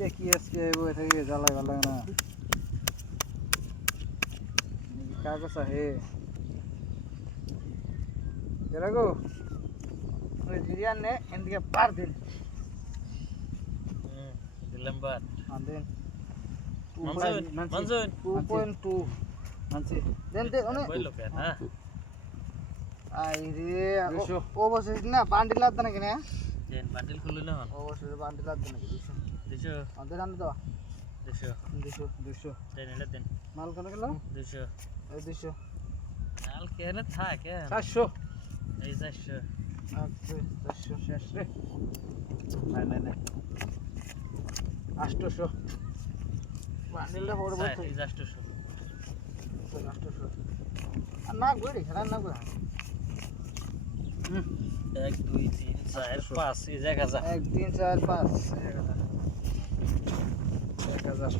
দেখি আজকে বই থেকে জ্বালাই ভালো লাগে না কাগজ আহে এরাগো ওই জিরিয়ান নে এদিকে পার দিন দিলাম বাদ আনদিন মনজুন 2.2 আনছি দেন দে ওনে বইলো কেন হ্যাঁ আইরে ও বসে না বান্ডিল লাদ না কেনে দেন বান্ডিল খুললো না ও বসে বান্ডিল লাদ না কিছু দিছো আনতে আনতে দাও দিছো 200 দেন এটা দেন মাল কোন গেল 200 এই 200 নাল কেন থাকে 400 এই 400 আচ্ছা 400 শেষ রে না 800 বান্ডিলটা বড় বড় এই 800 আর না গড়ি খেলা না গড়া 1 2 3 4 5 এই জায়গা যা 1 3 4 5 1000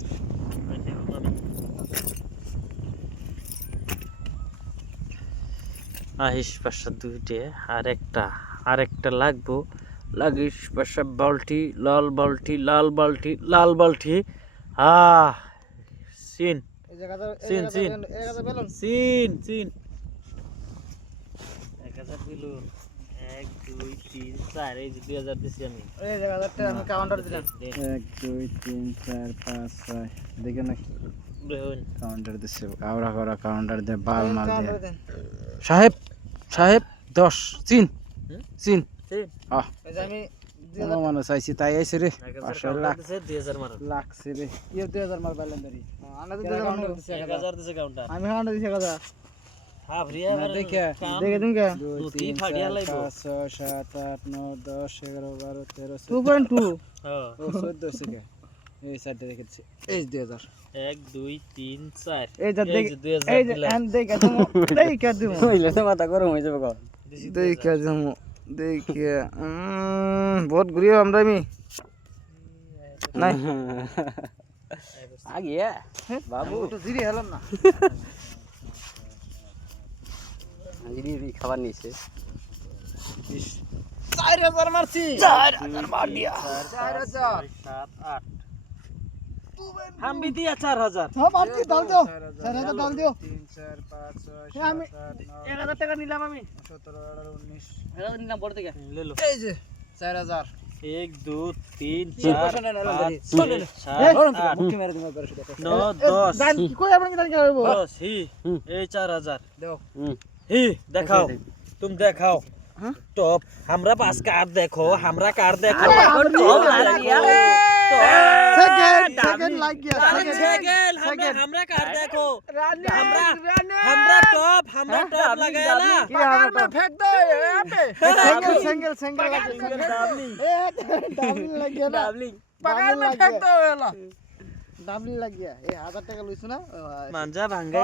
আহিস পাশা দুইটে আরেকটা লাগবো লাগিস পাশা বালতি লাল বালতি সিন এই জায়গাটা সিন বেলুন সিন 1000 বেলুন 1 2 3 4 এই যে 2000 দিছি আমি এই জায়গাটা আমি কাউন্টার দিলাম দেন 1 2 3 4 5 6 দেখে না দেখুন কাউন্টার দিছে আওরা করা কাউন্টার দে বাল মাল দে দেন সাহেব 10 চিন সিন আহ এই যে আমি 2000 মানুষ আইছি তাই আইছে রে 500 লাখ 2000 মার লাগছে রে কি 2000 মার বাইলেন দাঁড়ি আনা তো 2000 দিছে 1000 দিছে কাউন্টার আমি কাউন্টার দিছে কথা হ্যাঁ ফ্রিয়া দেখে তুমি কে 2 3 ফাড়িয়া লাইবো 5 6 7 8 9 10 11 12 13 2.2 হ্যাঁ ও 14 থেকে এই সাইডে রেখেছি এই 2000 1 2 3 4 এই যে দেখ 2000 এই যে এন্ড দেখে তুমি দেখে দিমু হইলে তো মাথা গরম হয়ে যাবে গো দেখে দিমু দেখে বহুত ঘুরিও আমরা আমি নাই আগে বাবু তো জিরি হলাম না আঙ্গিরি খাবার নিছে 4000 মারছি 4000 মার দিয়া 4000 7 8 हम भी दिया 4000 সব আপনি ডাল দিও 4000 ডাল দিও 3 4 5 6 আমি 1000 টাকা নিলাম আমি 17 18 19 এটা নিলাম বড় থেকে ले लो এই যে 4000 1 2 3 পয়সা 4 নেন, নেন, 5 নেন। 6 7 মুক্তি মেরে দিমা করে 9 10 দান কই আপনি দান করব 10 ही ए 4000 দাও ही दिखाओ तुम दिखाओ टॉप हमरा पास कार्ड देखो हमरा कार्ड देखो टॉप लगा दिया सेकंड लाग गया सेकंड हमरा कार्ड देखो हमरा टॉप लगाया ना पगार में फेंक दो यहाँ पे सिंगल डाबलिंग लग गया ना पगार में फेंक दो वाला डाबलिंग लग गया ये 1000 টাকা লইছ না मांजा भांगा